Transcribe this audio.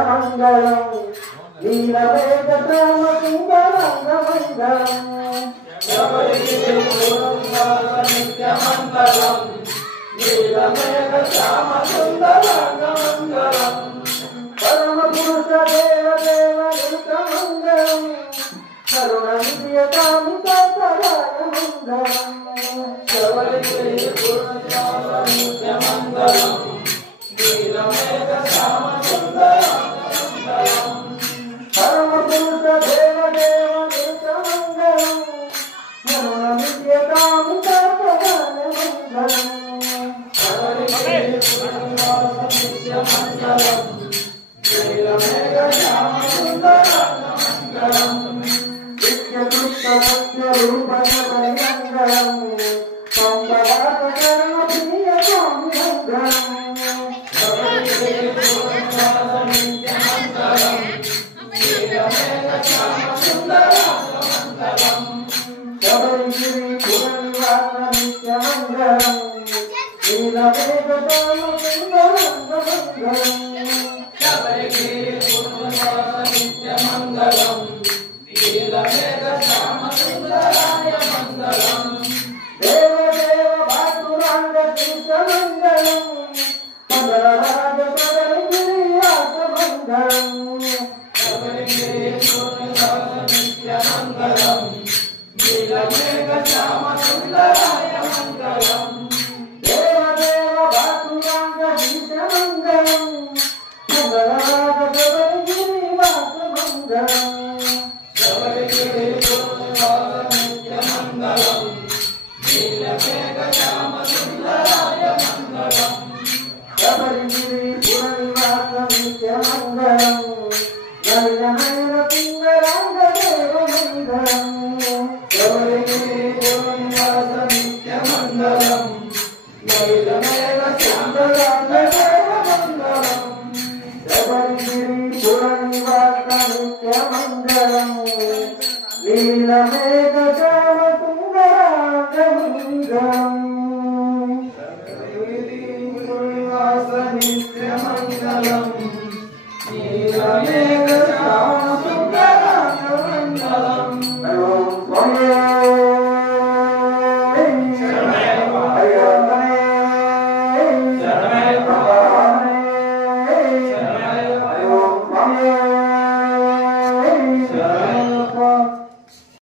మంగళం నీలవేద మంగళం నిత్యమంగళం నీలవేద శ్యామ సుందరాంగమంగళం పరమ పురుష దేవ దేవ నిత్యమంగళం కరుణ నిధియ కామిత సదాయ మంగళం నిత్యమంగళం నీలవేద శ్యామ సుందరాంగమంగళం పరమ పురుష దేవ దేవ నిత్యమంగళం కరుణ నిధియ కామిత సదాయ మంగళం నిత్యమంగళం నీలవేద శ్యామ సుందరాంగమంగళం నిత్యకృష్ణరూపమంగళం సంబరాకరణ ప్రియ స్వామి మంగళం నిత్యమంగళం నీలవేద శ్యామ సుందరాంగమంగళం శబరిగిరి పురనివాస నిత్యమంగళం నీలవేద శ్యామ సుందరాంగమంగళం శబరిగిరి పురనివాస నిత్యమంగళం నీలవేద శ్యామ సుందరాయ మంగళం దేవ దేవ భాతురాంగ కృష్ణమంగళం మంగళరాజ శబరిగిరివాస మంగళం శబరిగిరి పురనివాస నిత్యమంగళం నీలవేద శ్యామ సుందరాయ మంగళం దేవ దేవ భాతురాంగ కృష్ణమంగళం మంగళరాజ శబరిగిరివాస మంగళం శబరిగిరి పురనివాస నిత్యమంగళం నీలవేద శ్యామ సుందరాయ మంగళం శబరిగిరి పురనివాస నిత్యమంగళం నయననయన పింగళాంగ దేవ మంగళం శబరిగిరి పురనివాస నిత్యమంగళం నీలవేద